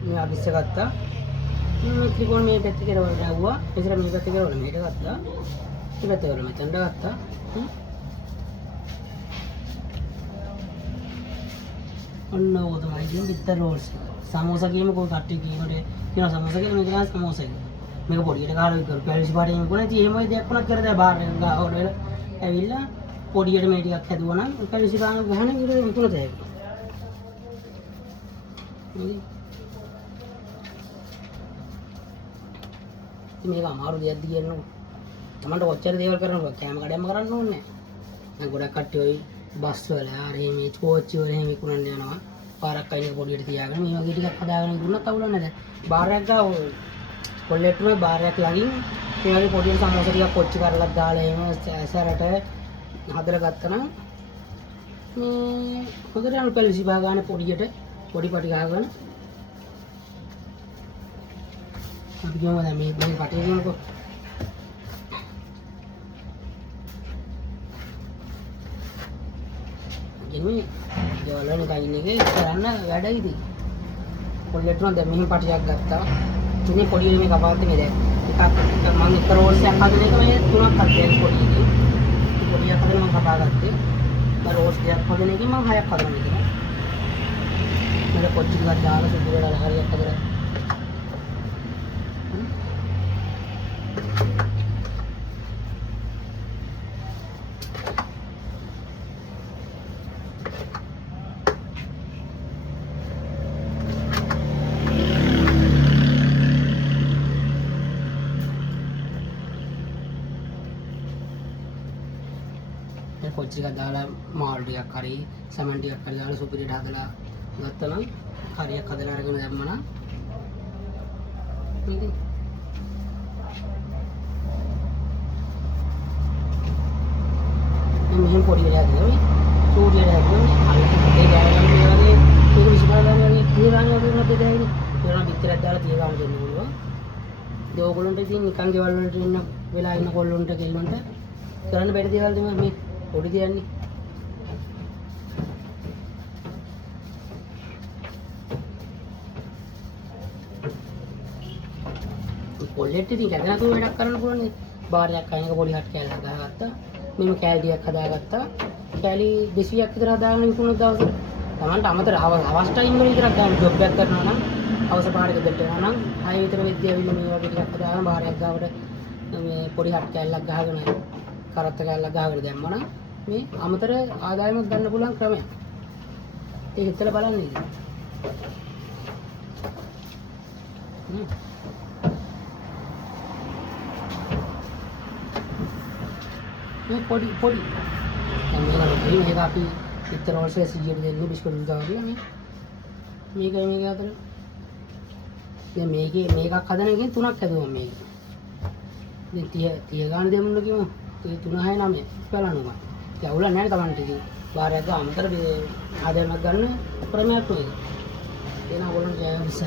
මේ අදිස්ස ගත්තා. මේ ත්‍රිකෝණ මේ පැත්තේ කෙරවල ගැව්වා. එතන මේ පැත්තේ කෙරවල මෙහෙට ගත්තා. මේ පැත්තේ වල මෙතනට ගත්තා. ඔන්න ඕක තමයි කියන්නේ බිත්තර රෝල්ස්. සමෝසා කියමුකෝ කට්ටිය කීමට කියන සමෝසා කියලා මේක තමයි සමෝසා එක. මේක පොඩියට කාලා විතර පැලිසි පාටේ මොකද ඉතින් එහෙම දෙයක් වුණත් කරදා බාර් එක ගාවට වෙලා ඇවිල්ලා පොඩියට මේ ටිකක් හැදුවා නම් පැලිසි පාන ගහන විතර විකුණත හැකියි. මේක අමාරු දෙයක්ද කියන්නකො. තමන්ට ඔච්චර දේවල් කරනවා කෑම කඩේම කරන්න ඕනේ නැහැ. දැන් ගොඩක් කට්ටිය ඔය බස් වල ආරේ මේ කෝච්චි වල එහෙම විකුණන්න යනවා. පාරක් අයිනේ පොඩියට තියාගෙන මේ වගේ ටිකක් හදාගෙන දුන්නත් අවුලක් නැහැ. බාර් එකක් ගාව කොල්ලෙට්ටුනේ බාර් එකක් ළඟින් මේ වගේ පොඩියට සමෝසා ටිකක් කොච්චි කරලා දාලා එහෙම ඇසරට හදලා ගත්තා නම් මේ හොඳට අනුකල් 25 ගානේ පොඩියට පොඩි පටි ගහගෙන අපි කියමු දැන් මේ කටේ කියනකො එන්නේ ජවලන කයින් එකේ කරන්න වැඩයිද පොල්ලෙට නම් දැන් මෙහෙම පටියක් ගත්තා ඉතින් පොඩි මේ කපාත්තේ මේ දැන් එකක් මම එක රෝල්ස් එකක් හදන එක මේ තුනක් හදලා පොඩි පොඩියක් හදලා මම කපා ගත්තේ මම රෝල්ස් දෙකක් හදන එකේ මම හයක් හදලා මෙතන මම කොච්චි ටිකක් දාලා සුදු වෙලා හරියක් හදලා කොච්චි එකක් දාලා මාළු ටිකක් හරි සමන් ටිකක් හරි දාලා සුපිරියට හදලා ගත්තා නම් හරියක් හදලා අරගෙන දැම්මම නම් මේක මෙහෙම පොඩි වෙලා ගියා සූර්යයට හැදුවා අල්ලක ඒ ගෑවලම මේ වගේ ඒක විශ්වාස ගන්න වගේ තියගන්න වගේ මොකද දෙන්නේ ඒනවා පිටරක් දාලා තියගන්න දෙන්න පුළුවන් ඒ ඕගොල්ලන්ට ඉතින් නිකන් ගෙවල් වලට ඉන්න වෙලා ඉන්න කොල්ලොන්ට ගෙල්ලොන්ට කරන්න බැරි දේවල් තමයි මේ පොඩි දෙයන්නේ කොල්ලෙට් ඉතින් ගැදලා තුන වැඩක් කරන්න පුළුවන් නේ බාරයක් අයිනක පොඩි හට් කෑල්ලක් හදාගත්තා මෙන්න කෑලි ටිකක් හදාගත්තා කෑලි 200ක් විතර හදාගෙන විකුණන දවසට Tamanට අමතර අවස්ථ ටයිම් වල විතරක් ගන්න ජොබ් එකක් කරනවා නම් අවශ්‍ය පාරක දෙන්න යනවා නම් ආයෙ විතර වෙද්දී ඇවිල්ලා මේ වගේ ටිකක් හදාගෙන බාරයක් ගාවට මේ පොඩි හට් කෑල්ලක් ගහගෙන කරත්ත කෑල්ලක් ගහගෙන දැම්මා නම් මේ අමතර ආදායමක් ගන්න පුළුවන් ක්‍රමයක් ඒක හිතලා බලන්න ඉතින් මේ පොඩි දැන් මේක අපි ඉතර වර්ෂයේ 100ට දෙන්නේ බිස්කට් දාලා මේකයි මේක අතර දැන් මේකක් හදන එකෙන් තුනක් හැදුවා මේක දැන් 30 ගාන දෙමුන්න කිව්වා 3 6 9 බලනවා ඒ අවුල නැහැ Tamanට ඉතින් බාරයක් අමතර ආදායමක් ගන්න ක්‍රමයක් නෙවෙයි එන ඕගොල්ලන්ට